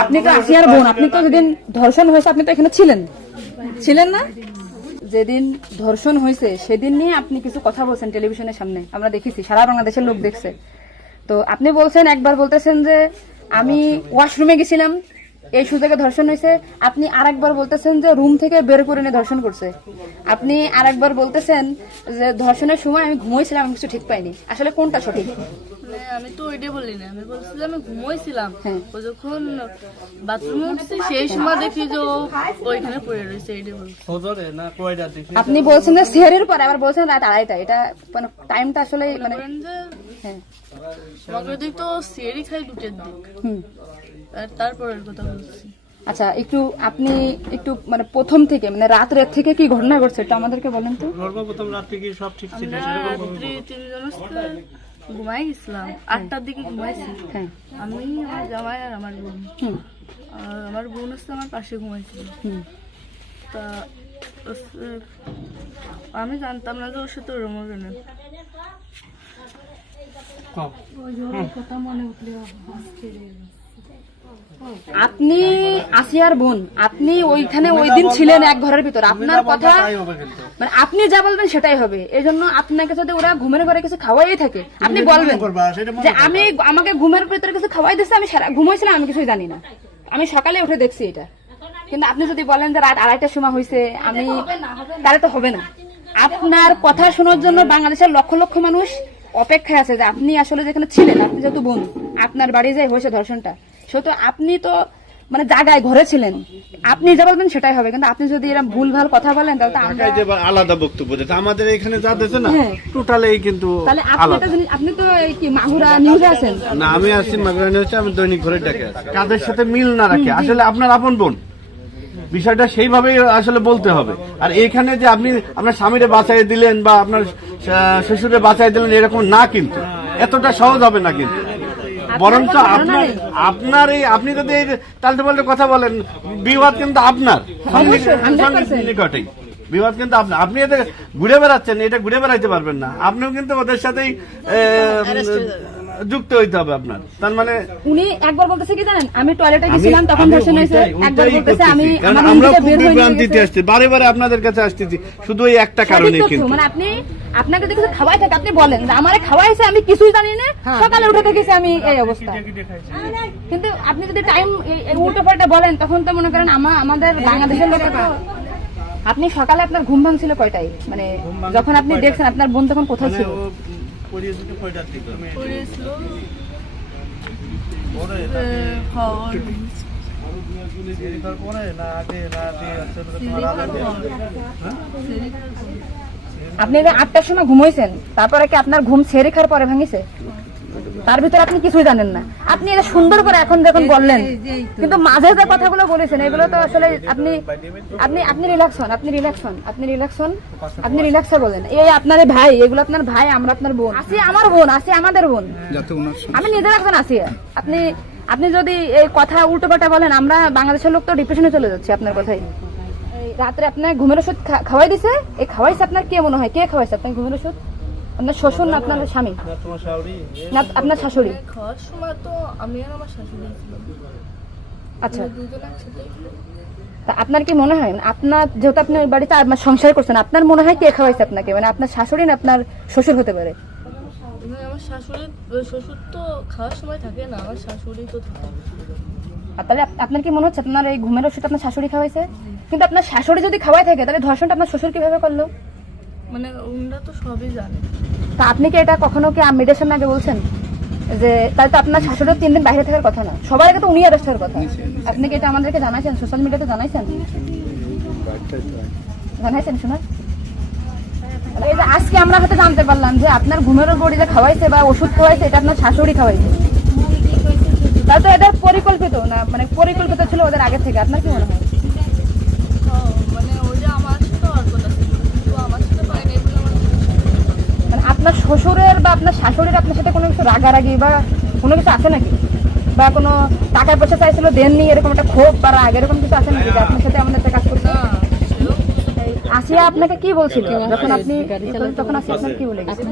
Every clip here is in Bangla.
আপনি তো আসিয়ার বোন, আপনি তো যেদিন ধর্ষণ হয়েছে আপনি তো এখানে ছিলেন না? যেদিন ধর্ষণ হয়েছে সেদিন নিয়ে আপনি কিছু কথা বলছেন টেলিভিশনের সামনে, আমরা দেখেছি, সারা বাংলাদেশের লোক দেখছে। তো আপনি বলছেন, একবার বলতেছেন যে আমি ওয়াশরুমে গেছিলাম এই সুযোগে ধর্ষণ হয়েছে, আপনি আরেকবার বলতেছেন যে রুম থেকে বের করে নিয়ে ধর্ষণ করছে, আপনি আরেকবার বলতেছেন যে ধর্ষণের সময় আমি ঘুমাইছিলাম, আমি কিছু ঠিক পাইনি। আসলে কোনটা সঠিক? আমি তো ওইটাই বলি না, আমি বলছিলাম আমি ঘুমাইছিলাম, ও যখন বাথরুমে উঠছি সেই সময় দেখি যে ও ওইখানে পড়ে রয়েছে, এইটাই বলছি। আপনি বলছেন যে সেহরির পরে, আবার বলছেন রাত 2:30। এটা মানে টাইমটা আসলে মানে হ্যাঁ আমাকে দিক তো সেরি খাই 2টার দিক, আর তারপরের কথা বলছি। আচ্ছা, আপনি একটু মানে প্রথম থেকে মানে রাত থেকে কি ঘটনা ঘটছে একটু আমাদেরকে বলেন তো। সর্বপ্রথম রাত থেকে সব ঠিক ছিল, রাত্রি 3 জন ঘুমাই গেছিলাম, 8টার দিকে ঘুমাইছি। হ্যাঁ, আমি, আমার জামাই আর আমার বোন, আর আমার বোন হচ্ছে আমার পাশে ঘুমাইছিল। তা আমি জানতাম না যে ওর সাথে ওরম হবে না। আপনি আসিয়ার বোন, আপনি ওইখানে ওই দিন ছিলেন এক ঘরের ভিতর, আপনার কথা মানে আপনি যা বলবেন সেটাই হবে। এই জন্য আপনাকে যদি ওরা ঘুমের ঘরে কিছু খাওয়াই থাকে আপনি বলবেন যে আমাকে ঘুমের ভিতরে কিছু খাওয়াই দিচ্ছে, আমি ঘুমাইছিলাম, আমি কিছুই জানি না, আমি সকালে উঠে দেখছি এটা। কিন্তু আপনি যদি বলেন যে রাত 2:30টার সময় হয়েছে, আমি তাহলে তো হবে না। আপনার কথা শোনার জন্য বাংলাদেশের লক্ষ লক্ষ মানুষ অপেক্ষায় আছে যে আপনি আসলে যেখানে ছিলেন, আপনি যেহেতু বোন, আপনার বাড়ি যাই হয়েছে ধর্ষণটা, সেহেতু আপনি তো মানে জায়গায় ঘরে ছিলেন, আপনি যা বলবেন সেটাই হবে। কিন্তু আপনি যদি এরকম ভুলভাল কথা বলেন তাহলে আলাদা বক্তব্য দিতে আমাদের এখানে যা দিচ্ছে না টোটালি কিন্তু তাহলে আপনি তো এই কি মাগুরা নিউজে আছেন না? আমি আছি মাগুরা নিউজে, আমি দৈনিক ঘরের ডাকে আছি। কাদের সাথে মিল না রাখে আসলে আপনার আপন বোন, বিষয়টা সেইভাবেই আসলে বলতে হবে। আর এখানে যে আপনি আপনার স্বামীরে বাঁচাই দিলেন বা আপনার শ্বশুরে বাঁচাই দিলেন এরকম না, কিন্তু এতটা সহজ হবে না। কিন্তু বরঞ্চ আপনার এই আপনি যদি তালতে পাল্টে কথা বলেন, বিবাদ কিন্তু আপনার নিকটেই, বিবাদ কিন্তু আপনার। আপনি এটা ঘুরে বেড়াচ্ছেন, এটা ঘুরে বেড়াইতে পারবেন না, আপনিও কিন্তু ওদের সাথেই যুক্ত হইতে হবে আপনার। তার মানে উনি একবার বলতেছে কি জানেন, আমি টয়লেটে গেছিলাম তখন ধর্ষণ হয়েছে, একবার বলতেছে আমি আমরা বিভ্রান্তিতে আসছি, বারে বারে আপনাদের কাছে আসতেছি শুধু এই একটা কারণে। কিন্তু মানে আপনাকে যদি কিছু খাওয়াই থাকে আপনি বলেন যে আমারে খাওয়াইছে, আমি কিছুই জানি না, সকালে উঠে দেখেছি আমি এই অবস্থা। কিন্তু আপনি যদি টাইম উল্টো পাল্টা বলেন তখন তো মনে করেন আমাদের বাংলাদেশের লোক। আপনি সকালে আপনার ঘুম ভাঙছিল কয়টায়, মানে যখন আপনি দেখছেন আপনার বোন তখন কোথায় ছিল? আপনি 8টার সময় ঘুমাইছেন, তারপরে কি আপনার ঘুম ছেড়ে খাওয়ার পরে ভাঙিছে? তার ভিতরে আপনি কিছুই জানেন না। আপনি এটা সুন্দর করে এখন যখন বললেন, কিন্তু মাঝে যে কথাগুলো বলেছেন এগুলো তো আসলে আপনি রিল্যাক্স হন, আপনি রিল্যাক্সে বলেন। এই আপনার ভাই, এগুলো আপনার ভাই, আমরা আপনার বোন, আসি আমার বোন, আসি আমাদের বোন, আমি নিজের একজন আসি। আপনি যদি এই কথা উল্টো পাল্টা বলেন, আমরা বাংলাদেশের লোক তো ডিপ্রেশনে চলে যাচ্ছে আপনার কথাই। রাত্রে আপনার ঘুমের ওষুধ খাওয়াই দিছে, এই খাওয়াইছে আপনার কে মনে হয়, কে খাওয়াইছে আপনার ঘুমের ওষুধ? আপনার শ্বশুর না আপনার স্বামী না আপনার শাশুড়ি? খাওয়ার সময় তো আমি আর আমার শাশুড়ি ছিলাম। আচ্ছা, তা আপনার কি মনে হয়, আপনার যেহেতু আপনি ওই বাড়িতে সংসার করছেন, আপনার মনে হয় কে খাওয়াইছে আপনাকে, মানে আপনার শাশুড়ি না আপনার শ্বশুর হতে পারে? আমার শাশুড়ি, শ্বশুর তো খাওয়ার সময় থাকে না, আমার শাশুড়ি তো থাকে। তাহলে আপনার কি মনে হচ্ছে আপনার এই ঘুমের ওষুধ আপনার শাশুড়ি খাওয়াইছে? কিন্তু আপনার শাশুড়ি যদি খাওয়াই থাকে তাহলে ধর্ষণটা আপনার শ্বশুর কিভাবে করলো? মানে ওনারা তো সবই জানে। তা আপনি কি এটা কখনো কি মিডিয়ার সামনে আগে বলছেন যে তাহলে তো আপনার শাশুড়ির 3 দিন বাইরে থাকার কথা না, সবার আগে তো উনি অ্যারেস্ট হওয়ার কথা? আপনি কি এটা আমাদেরকে জানাইছেন, সোশ্যাল মিডিয়াতে জানাইছেন শোনা? এই যে আজকে আমরা হয়তো জানতে পারলাম যে আপনার ঘুমের বড়ি যে খাওয়াইছে বা ওষুধ খাওয়াইছে এটা আপনার শাশুড়ি খাওয়াইছে, তাহলে তো এটা পরিকল্পিত না, মানে পরিকল্পিত ছিল ওদের আগে থেকে। আপনার কি মনে হয়? মানে ওটা আমার সাথে আর কথা ছিল, কিন্তু আমার সাথে পাইনি, এগুলো আমার মানে আপনার শ্বশুরের বা আপনার শাশুড়ির আপনার সাথে কোনো কিছু রাগারাগি বা কোনো কিছু আছে নাকি, বা কোনো টাকা পয়সা চাইছিল দেননি, এরকম একটা ক্ষোভ বা রাগ এরকম কিছু আছে নাকি যে আপনার সাথে আমাদের একটা কাজ করছে? আসিয়া আপনাকে কি বলছিল যখন আপনি তখন আসিয়া আপনাকে কি বলে গেছে?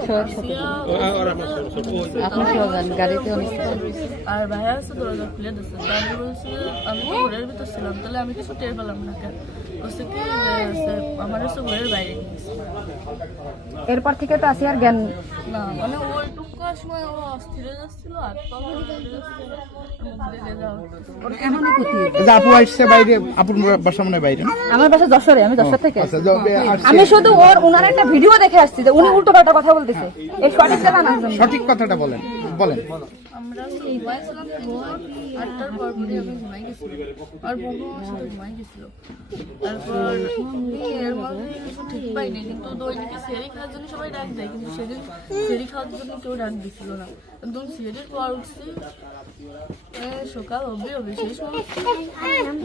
আর ভাইয়া আছে দরজা খুলে দিচ্ছে, আমি বলছি আমি তো ঘরের ভিতর ছিলাম, তাহলে আমি কিছু টের পেলাম না কেন? বলছে কি আমার হচ্ছে ঘরের বাইরে নিয়েছে। এরপর থেকে তো আসিয়ার জ্ঞান না মানে ওইটুকু সময় ও অস্থির হয়ে যাচ্ছিল, আর তখন আপু আসছে বাইরে, আপুর বাসা মনে হয় বাইরে। আমার বাসা যশোরে, আমি যশোর থেকে আচ্ছা, আমি শুধু ওনার একটা ভিডিও দেখে আসছি যে উনি উল্টো পাল্টা কথা বলতেছে, এই সঠিকটা জানার জন্য। সঠিক কথাটা বলেন বলেন। আমরা ঘুমাইছিলাম, 8টার পর পরে আমি ঘুমাই গেছিলাম, আর বোনও আমার সাথে ঘুমাই গেছিল। তারপর এর মধ্যে কিছু ঠিক পাইনি, কিন্তু দৈনিকে সেরি খাওয়ার জন্য সবাই ডাক দেয়, কিন্তু সেদিন সেরি খাওয়ার জন্য কেউ ডাক দিছিল না। একদম সেরির পর উঠছি, সকাল হবে সেই সময়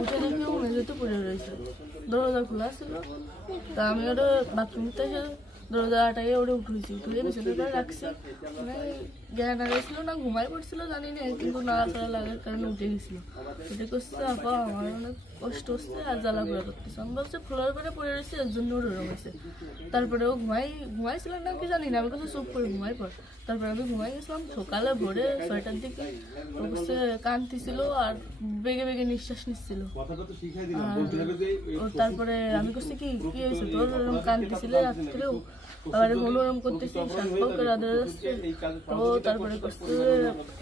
উঠে দেখি ও মেঝেতে পড়ে রয়েছে, দরজা খোলা ছিল। তা আমি ওটা বাথরুম থেকে দরজা আটাইয়ে ওটা উঠেছি, উঠে বিছানার পরে রাখছি, মানে জ্ঞান হারাইছিল না ঘুমাই পড়ছিল জানি না, কিন্তু নাড়াচাড়া লাগার কারণে উঠে গেছিল। উঠে করছে আপা আমার অনেক কষ্ট হচ্ছে আর জ্বালা পোড়া করতেছে, আমি বলছি ফ্লোর করে পড়ে রয়েছে এর জন্য ওর ওরম হয়েছে। তারপরে ও ঘুমাইছিলাম না কি জানি না, আমি কাছে চুপ করে ঘুমাই পর। তারপরে আমি ঘুমাই গেছিলাম, সকালে ভোরে 6টার দিকে ও কাছে কাঁদতেছিল আর বেগে বেগে নিঃশ্বাস নিচ্ছিল। তারপরে আমি করছি কি কি হয়েছে তোর, ওরকম কাঁদতেছিল রাত্রেও, আবার ওরম করতেছি, শ্বাসটাও করে আদরে যাচ্ছে। তো তারপরে করছে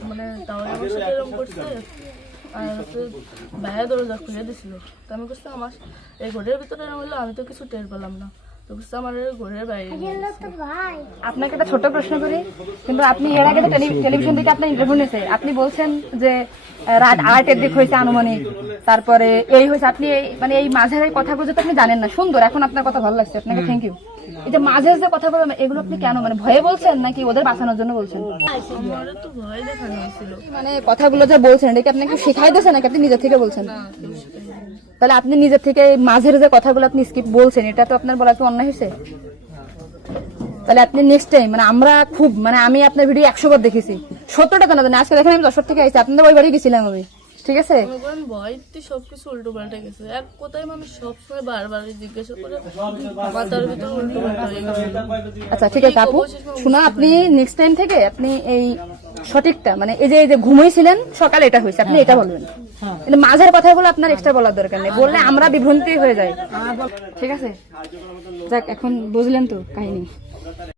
মানে তাহলে আমার সাথে এরকম করছে, আর হচ্ছে ভাইয়া দরজা খুলে দিছিল। তো আমি করছি আমার এই ঘরের ভিতরে এরকম হলো, আমি তো কিছু টের পেলাম না, তো করছে আমার ঘরের বাইরে। আপনাকে একটা ছোট প্রশ্ন করি, কিন্তু আপনি এর আগে তো টেলিভিশন থেকে আপনার ইন্টারভিউ নিয়েছে, আপনি বলছেন যে রাত 8টার দিক হয়েছে আনুমানিক, তারপরে এই হয়েছে, আপনি মানে এই মাঝের এই কথাগুলো তো আপনি জানেন না। সুন্দর, এখন আপনার কথা ভালো লাগছে, আপনাকে থ্যাংক ইউ। এই যে মাঝের যে কথাগুলো এগুলো আপনি কেন মানে ভয়ে বলছেন নাকি ওদের বাঁচানোর জন্য বলছেন? আমার তো ভয় দেখানো হয়েছিল। মানে কথাগুলো যে বলছেন এটা কি আপনাকে শেখাই দিয়েছে নাকি আপনি নিজের থেকে বলছেন? না কেউ শেখায়নি। তাহলে আপনি নিজের থেকে মাঝের যে কথাগুলো আপনি স্কিপ বলছেন, এটা তো আপনার বলা কি অন্যায় হয়েছে? তাহলে আপনি নেক্সট টাইম মানে আমরা খুব মানে আমি আপনার ভিডিও 100 বার দেখেছি, 70টা জানা জানি, আজকে দেখেন আমি 10 থেকে আইছি, আপনাদের ওই বাড়ি গেছিলাম আমি, ঠিক আছে? ভয়তে সবকিছু উল্টো পাল্টে গেছে, এক কথায় মানুষ সবসময় বারবার জিজ্ঞাসা করে মাথার ভিতর উল্টো পাল্টা হয়ে গেছে। আচ্ছা ঠিক আছে আপু, শোনা আপনি নেক্সট টাইম থেকে আপনি এই সঠিকটা মানে এই যে ঘুমাইছিলেন সকালে এটা হয়েছে আপনি এটা বলবেন, কিন্তু মাঝের কথাগুলো আপনার এক্সট্রা বলার দরকার নেই, বললে আমরা বিভ্রান্তি হয়ে যাই, ঠিক আছে? যাক এখন বুঝলেন তো কাহিনী।